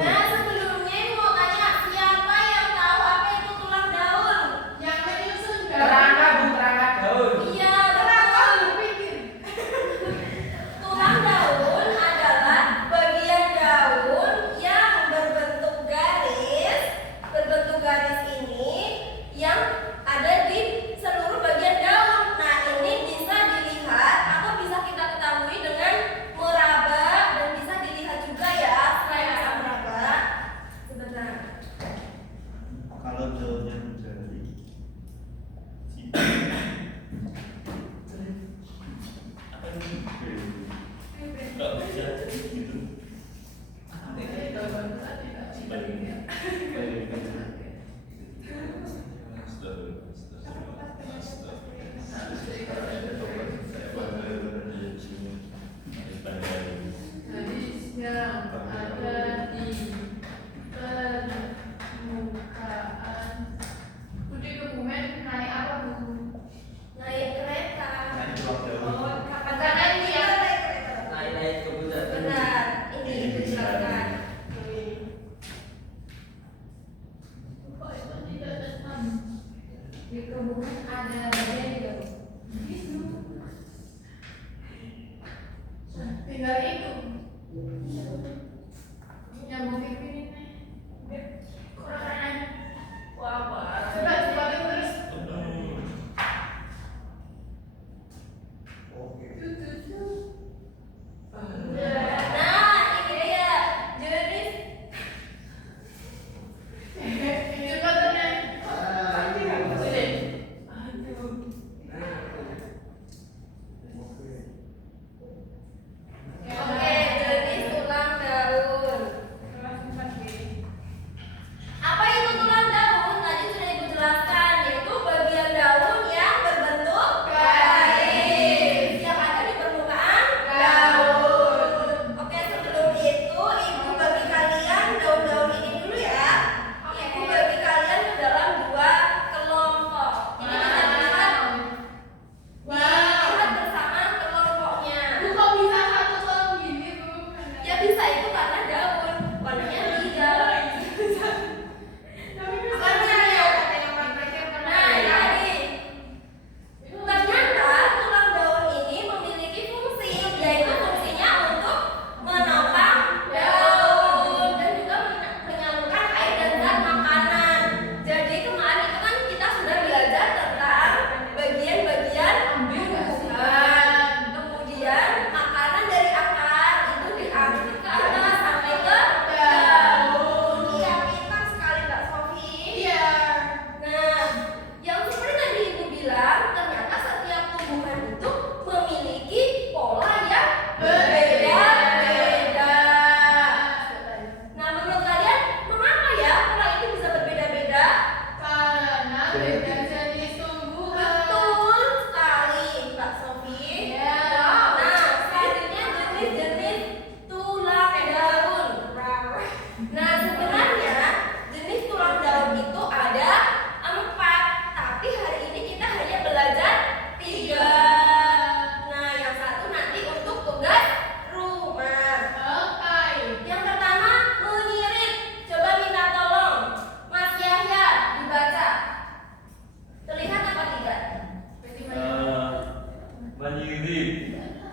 Nah, sebelumnya ini mau tanya siapa yang tahu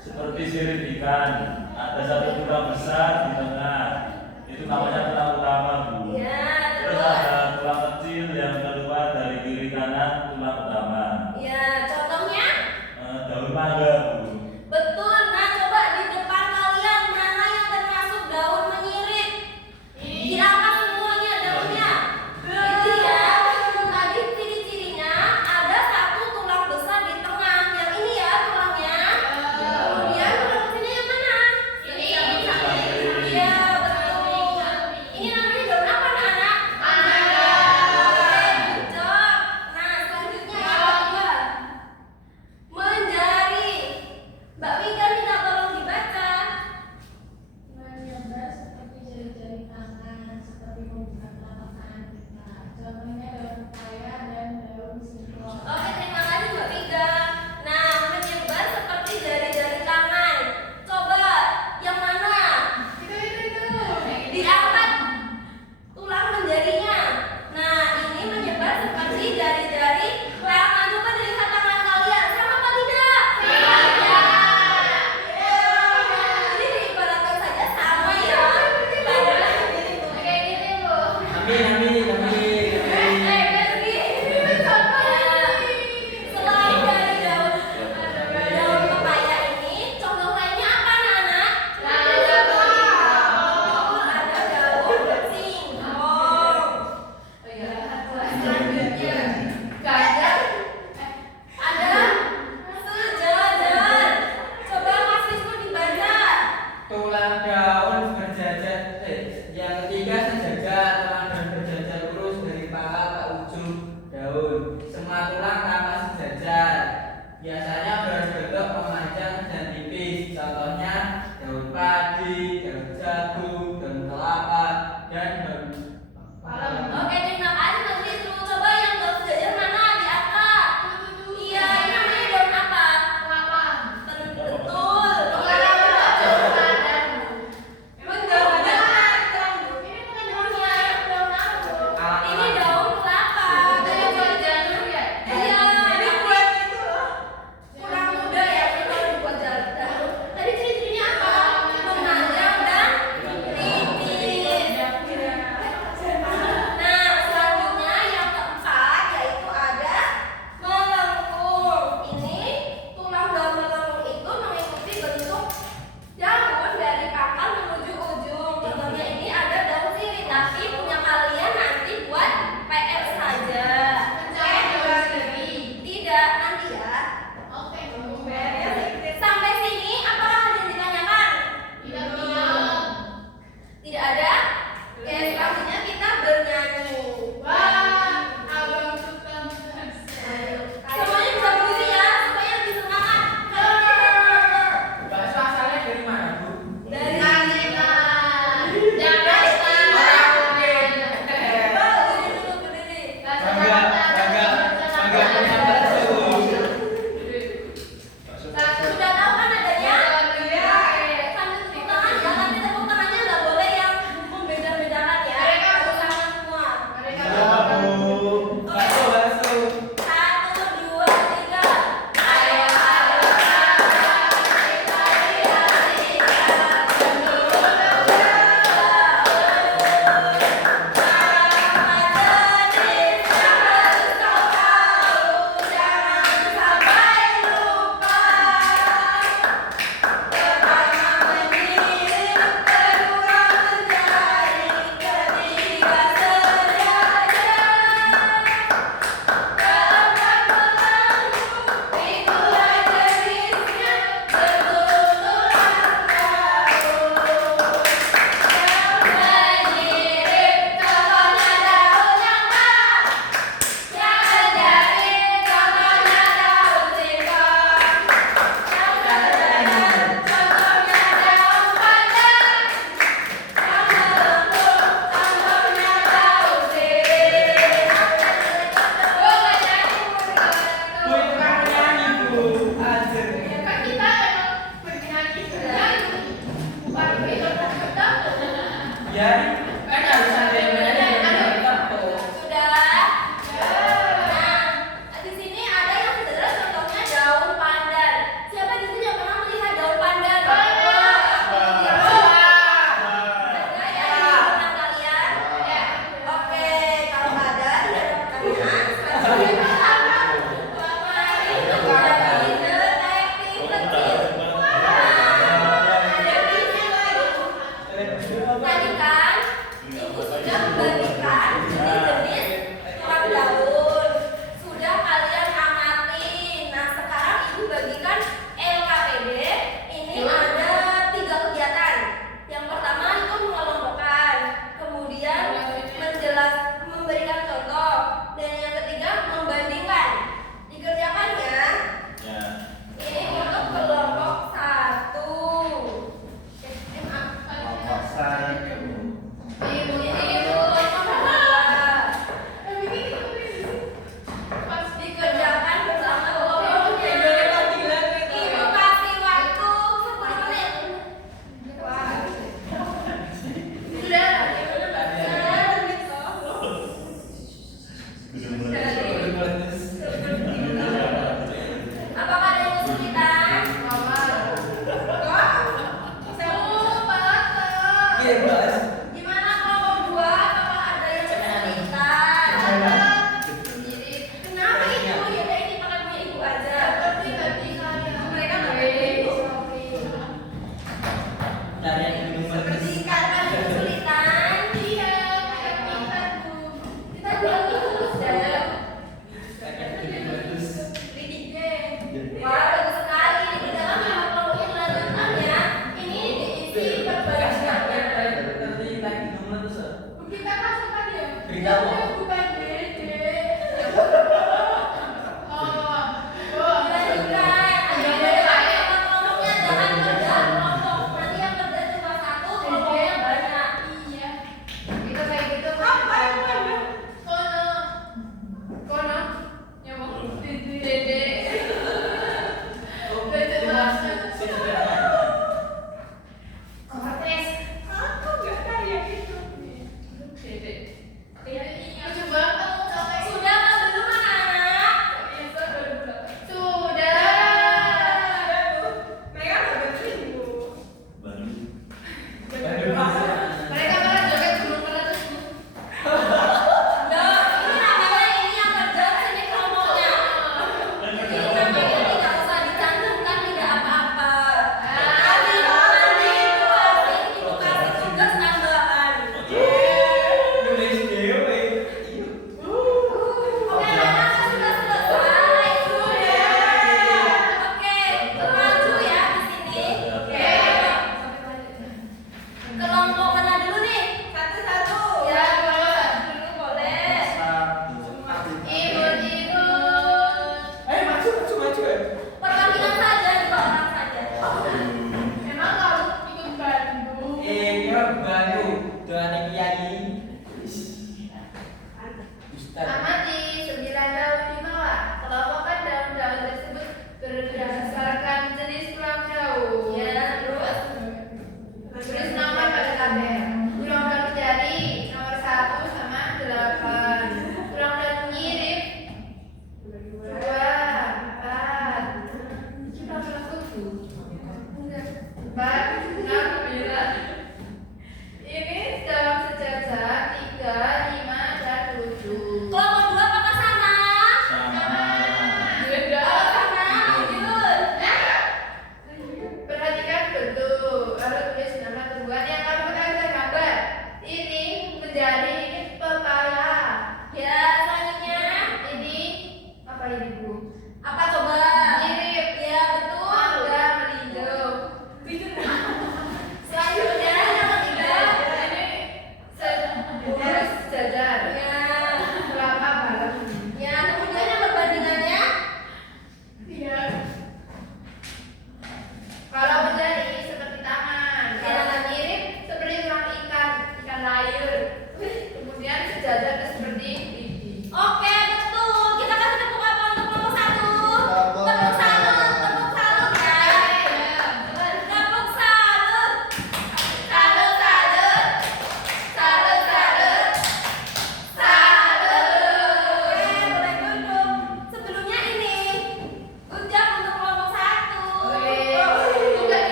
seperti sirip ikan, ada satu tulang besar di tengah, itu namanya tulang utama, Bu. Ya, terus ada tulang kecil yang keluar dari kiri kanan tulang utama. Ya, contohnya? Daun mangga, Bu. Betul. Nah, coba di depan kalian mana yang termasuk daun menyirip? Diangkat semuanya daunnya. Itu ya. Tadi ciri-cirinya ada satu tulang besar di tengah. Yang ini ya tulangnya. Kemudian tulang kecilnya yang mana? Ini. Iya, betul. Ini namanya daun apa, anak? Mangga. Good job. Nah, selanjutnya yang kedua. Menjari. Mbak Wika minta tolong dibaca. Menyebar seperti jari-jari tangan, seperti membuka telapak tangan kita. Contohnya daun pepaya dan daun singkong. Oke, terima kasih Mbak Wika. Nah, menyebar seperti jari-jari tangan. Coba yang mana? Itu. Diangkat tulang menjarinya. Nah, ini menyebar seperti jari-jari tangan. Coba dilihat tangan kalian. Sama apa tidak? Ini diibaratkan saja sama ya. Kayak gini loh. Selain dari daun pepaya ini, contoh lainnya apa, anak-anak? Ada daun singkong. Selanjutnya, ada sejajar. Coba Mas Wisnu dibaca. Tulang daun berjajar. Yang ketiga sejajar. Tulang daun berjajar lurus dari pala ke ujung daun. Semua tulang tampak sejajar. Biasanya berbentuk memanjang dan tipis. Contohnya daun padi, daun jagung, daun kelapa, dan daun palem. Oke, terima kasih Mas Wisnu. Coba yang daun sejajar mana diangkat? Iya, ini namanya daun apa? Betul. Emang daunnya ini daun kelapa. Iya, ini buat itu loh. Kurang muda ya, ini baru buat daun. Tadi ciri-cirinya apa? Bebas. Gimana kelompok dua? Apakah ada yang kesulitan? Kenapa ibu? Ya udah ini pakai punya ibu aja. Mereka nggak boleh ibu. Cari yang lebih Seperti bagus. karena kesulitan. Kita bagus dan Cari yang lebih bagus. wah bagus sekali. Di dalam kelompok yang lanjutan ya. Ini diisi perbandingannya. Nanti lagi nomor tuh. Kita masukkan ya. Berita apa? Bukan Dede. Dilanjutkan. Ada kelompoknya jangan kerja kelompok. Nanti yang kerja cuma satu, kelompoknya banyak. Iya. Itu kayak gitu. Kono. Ya mau. Dede. Dede masuk. Kortes. Aku nggak kayak gitu. Dede. Ini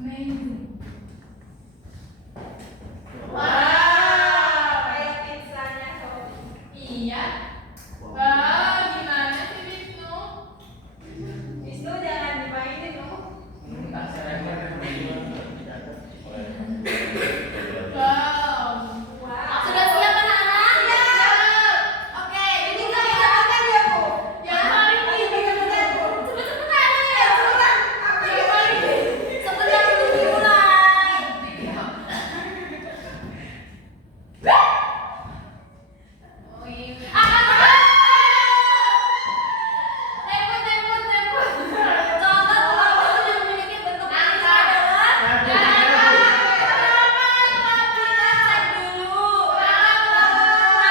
Amazing. Wow, kayak pizzanya Sofi. Iya. Wow, gimana sih Wisnu? Wisnu jangan dimainin loh. Tak seremnya Wow. Wow. Sudah siap anak-anak? Siap. Oke, ini kita makan ya Bu. Yang paling tinggi. Cepet-cepetan ya, cepetan. Yang paling tinggi. Sebentar dulu dimulai. Oh iya. Temput. Contoh tulang belum yang memiliki bentuk piringan adalah kita cek dulu. Nangka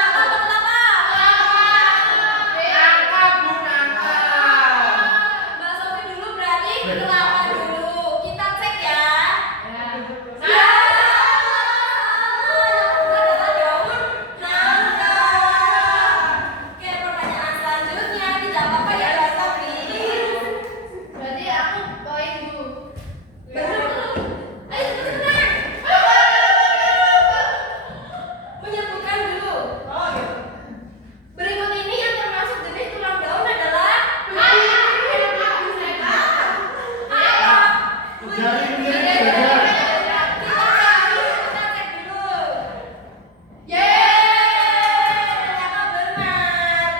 atau kelapa? Mbak Sofi dulu berarti kelapa dulu. Kita cek ya. Oke, pertanyaan selanjutnya tidak apa-apa ya Mbak Sofi. Berarti aku poin dulu. Ayo cepetan. Menyebutkan dulu. Berikut ini yang termasuk jenis tulang daun adalah apa? Kita cek dulu. Ternyata benar.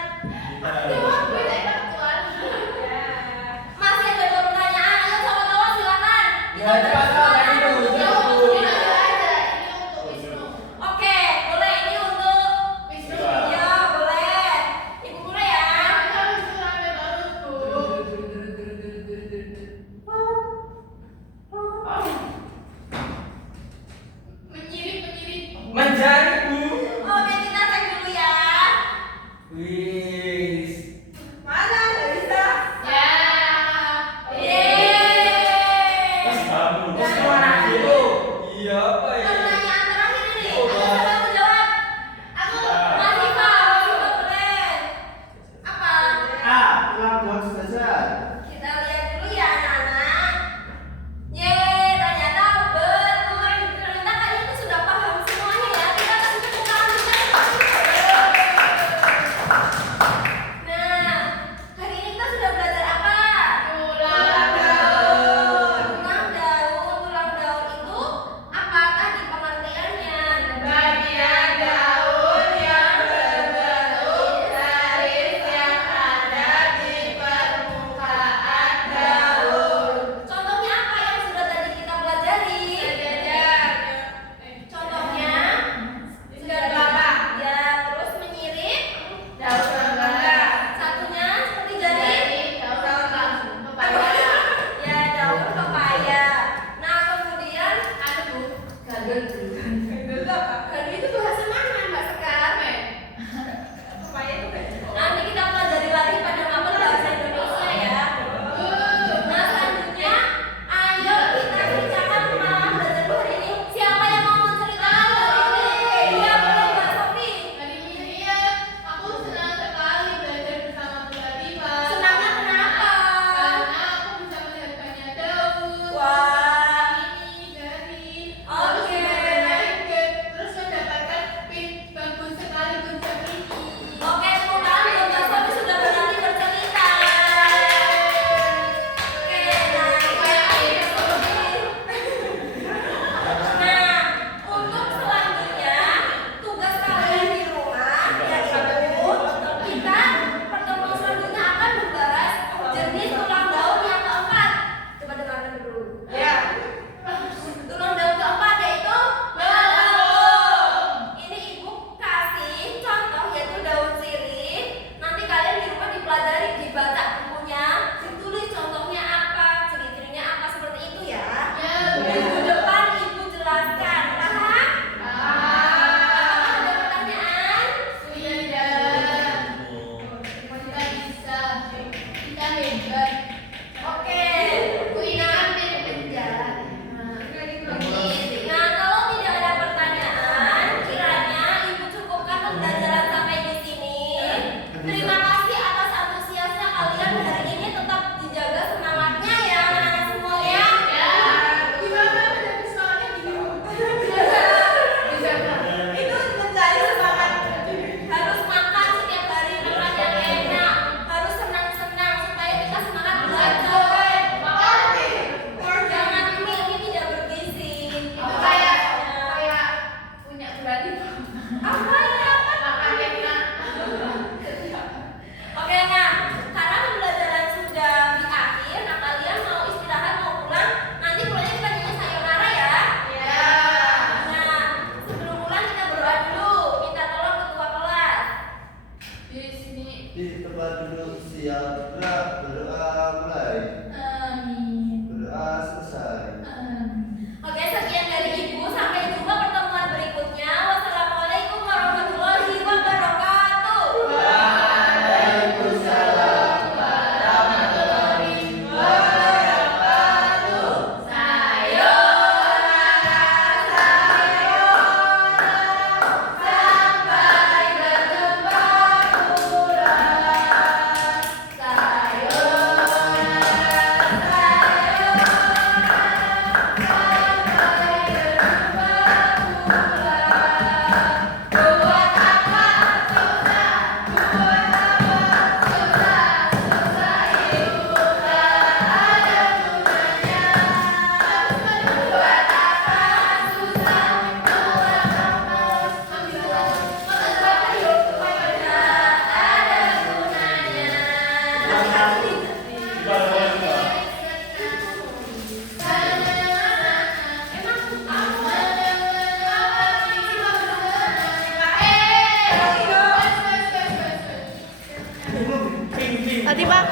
Masih ada dua pertanyaan. Ayo sama-sama silakan. Ya, cepat, tadi dulu. Oke, boleh ini untuk ya boleh. Ibu mulai ya. Mencari Bu. Oke, kita cek dulu ya. Wis. Mana nggak bisa? Masih bagus. Wis mana dulu? Iya, apa ya? Pertanyaan terakhir ini. Oh, Ayo Bang. siapa yang jawab? Aku Masih Pak, boleh. Apa? Tulang daun sejajar. Kita lihat dulu ya anak-anak. Yeay, ternyata betul. Ternyata kalian itu sudah paham semuanya ya. Kita Tadi Pak.